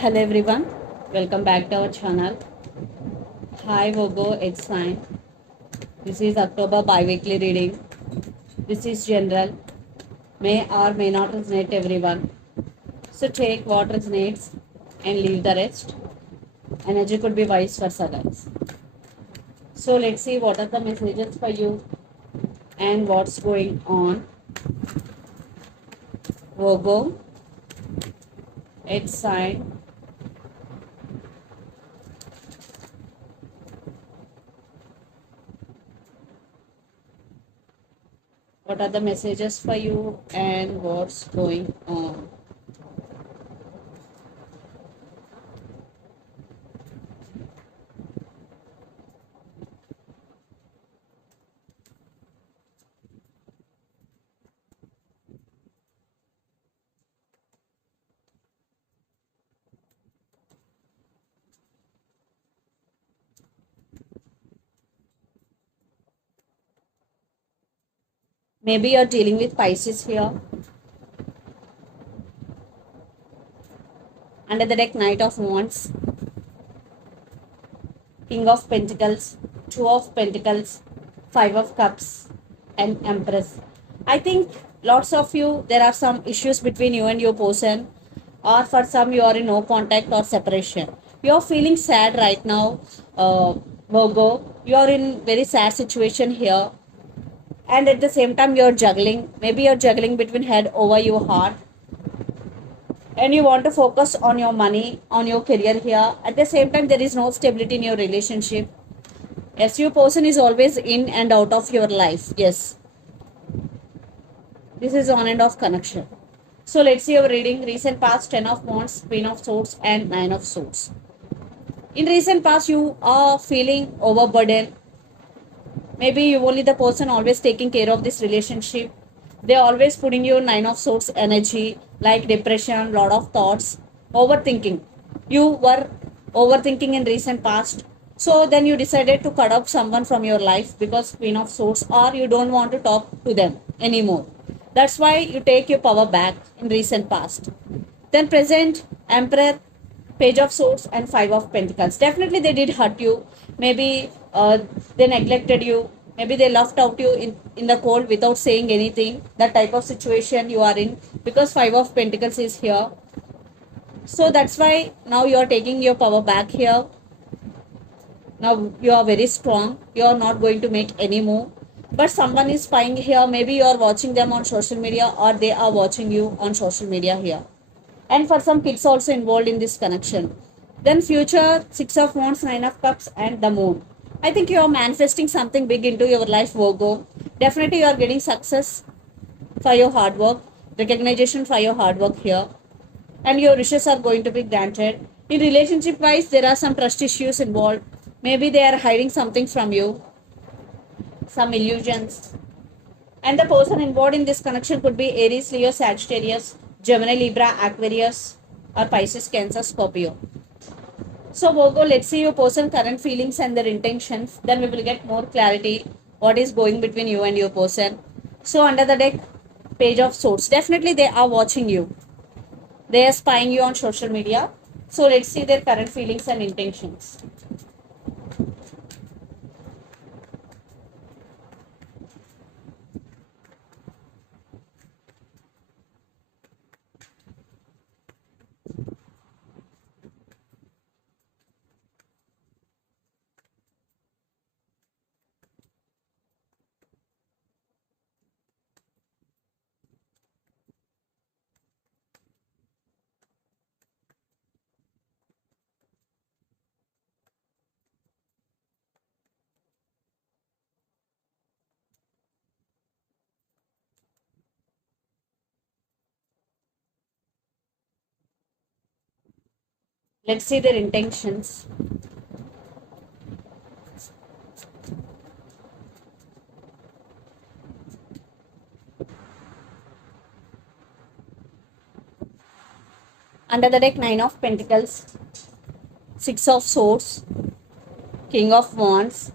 Hello everyone, welcome back to our channel. Hi Virgo, it's sign. This is October bi-weekly reading. This is general, may or may not resonate everyone. So take what resonates and leave the rest. Energy could be vice versa, guys. So let's see what are the messages for you and what's going on. Virgo, it's sign. What are the messages for you and what's going on? Maybe you're dealing with Pisces here. Under the deck, Knight of Wands, King of Pentacles, Two of Pentacles, Five of Cups, and Empress. I think lots of you, there are some issues between you and your person, or for some, you are in no contact or separation. You are feeling sad right now, Virgo. You are in very sad situation here, and at the same time, you are juggling. Maybe you are juggling between head over your heart, and you want to focus on your money, on your career here. At the same time, there is no stability in your relationship. Yes, your person is always in and out of your life. Yes, this is on and off connection. So let's see our reading. Recent past, 10 of Wands, Queen of Swords, and 9 of Swords. In recent past, you are feeling overburdened. Maybe you only the person always taking care of this relationship. They always putting you 9 of Swords energy, like depression, lot of thoughts, overthinking. You were overthinking in recent past. So then you decided to cut off someone from your life because Queen of Swords, or you don't want to talk to them anymore. That's why you take your power back in recent past. Then present, Emperor, Page of Swords, and Five of Pentacles. Definitely they did hurt you. Maybe they neglected you. Maybe they left out you in the cold without saying anything. That type of situation you are in, because Five of Pentacles is here. So that's why now you are taking your power back here. Now you are very strong. You are not going to make any move. But someone is spying here. Maybe you are watching them on social media, or they are watching you on social media here. And for some kids also involved in this connection. Then future, Six of Wands, Nine of Cups, and the Moon. I think you are manifesting something big into your life, Virgo. Definitely you are getting success for your hard work, recognition for your hard work here, and your wishes are going to be granted. In relationship wise, there are some trust issues involved. Maybe they are hiding something from you, some illusions. And the person involved in this connection could be Aries, Leo, Sagittarius, Gemini, Libra, Aquarius, or Pisces, Cancer, Scorpio. So Virgo, let's see your person current feelings and their intentions. Then we will get more clarity what is going between you and your person. So under the deck, Page of Swords. Definitely they are watching you. They are spying you on social media. So let's see their current feelings and intentions. Let's see their intentions. Under the deck, Nine of Pentacles, Six of Swords, King of Wands,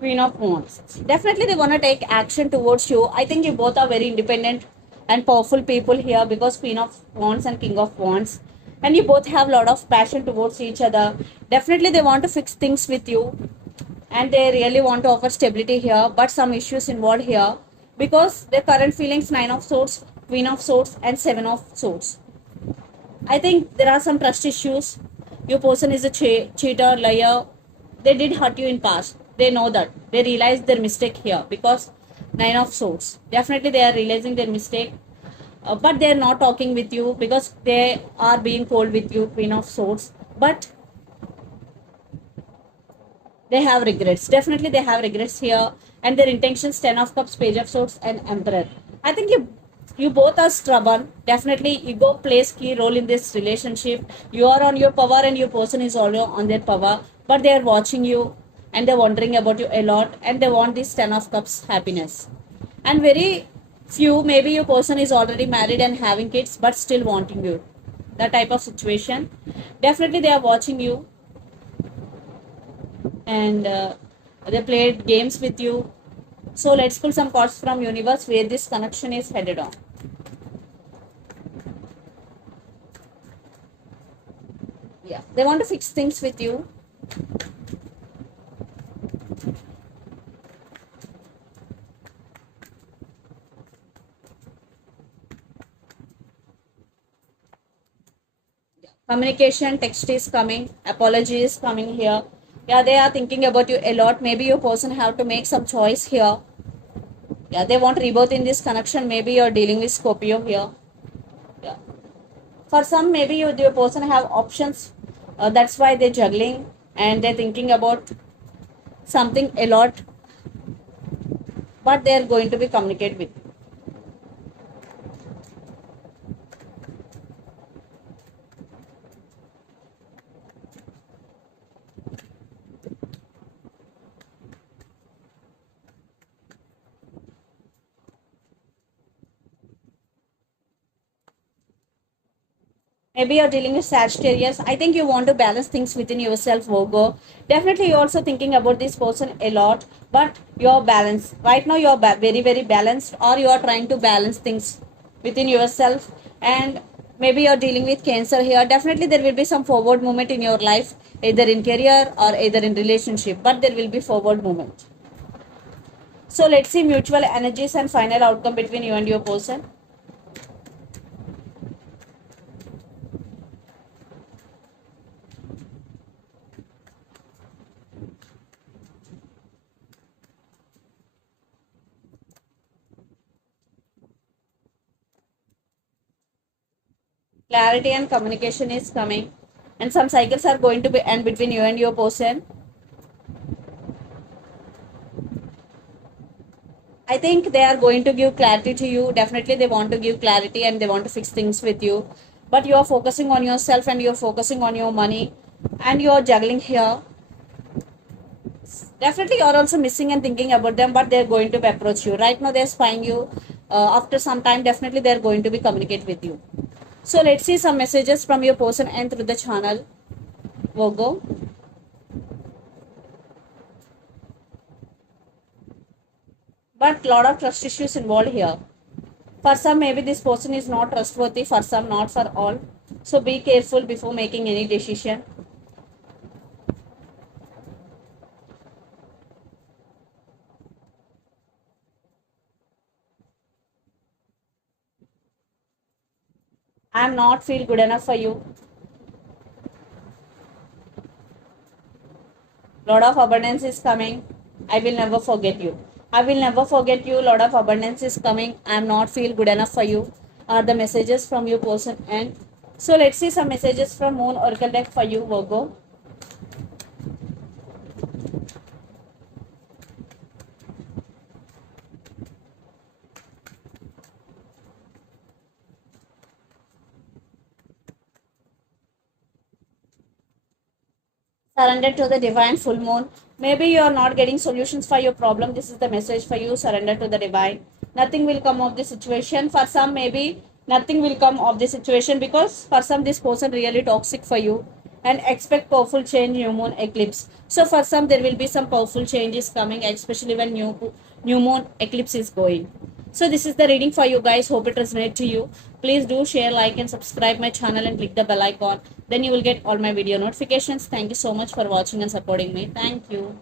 Queen of Wands. Definitely they want to take action towards you. I think you both are very independent and powerful people here, because Queen of Wands and King of Wands. and you both have a lot of passion towards each other. Definitely they want to fix things with you, and they really want to offer stability here, but some issues involved here because their current feelings: nine of swords, queen of swords, and seven of swords. I think there are some trust issues. Your person is a cheater, liar. They did hurt you in past. They know that. They realize their mistake here because nine of swords. Definitely they are realizing their mistake. But they are not talking with you because they are being cold with you, queen of swords. But they have regrets. Definitely they have regrets here, and their intentions: ten of cups, page of swords, and emperor. I think you both are stubborn. Definitely ego plays key role in this relationship. You are on your power and your person is also on their power, but they are watching you and they're wondering about you a lot, and they want this ten of cups happiness. And very few, maybe your person is already married and having kids but still wanting you, that type of situation. Definitely they are watching you, and they played games with you. So let's pull some cards from universe where this connection is headed on. Yeah, they want to fix things with you. Communication, text is coming, apology is coming here. Yeah, they are thinking about you a lot. Maybe your person have to make some choice here. Yeah, they want rebirth in this connection. Maybe you're dealing with Scorpio here. Yeah, for some, maybe your person have options. That's why they're juggling and they're thinking about something a lot, but they're going to be communicate with you. Maybe you're dealing with Sagittarius. I think you want to balance things within yourself, Virgo. Definitely, you're also thinking about this person a lot, but you're balanced. Right now, you're very, very balanced, or you're trying to balance things within yourself. And maybe you're dealing with Cancer here. Definitely, there will be some forward movement in your life, either in career or either in relationship, but there will be forward movement. So, let's see mutual energies and final outcome between you and your person. Clarity and communication is coming, and some cycles are going to be end between you and your person. I think they are going to give clarity to you. Definitely they want to give clarity and they want to fix things with you, but you are focusing on yourself and you're focusing on your money, and you're juggling here. Definitely you're also missing and thinking about them, but they're going to approach you. Right now they're spying you. After some time, definitely they're going to be communicate with you. So let's see some messages from your person and through the channel, Virgo. But lot of trust issues involved here. For some, maybe this person is not trustworthy. For some, not for all. So be careful before making any decision. I am not feel good enough for you. Lot of abundance is coming. I will never forget you. I will never forget you. Lot of abundance is coming. I am not feel good enough for you. Are the messages from your person. And so let's see some messages from Moon Oracle deck for you, Virgo. Surrender to the divine, full moon. Maybe you are not getting solutions for your problem. This is the message for you. Surrender to the divine. Nothing will come of the situation. For some, maybe nothing will come of the situation because for some, this person really toxic for you, and expect powerful change, new moon eclipse. So for some, there will be some powerful changes coming, especially when new moon eclipse is going. So this is the reading for you guys. Hope it resonates to you. Please do share, like and subscribe my channel and click the bell icon. Then you will get all my video notifications. Thank you so much for watching and supporting me. Thank you.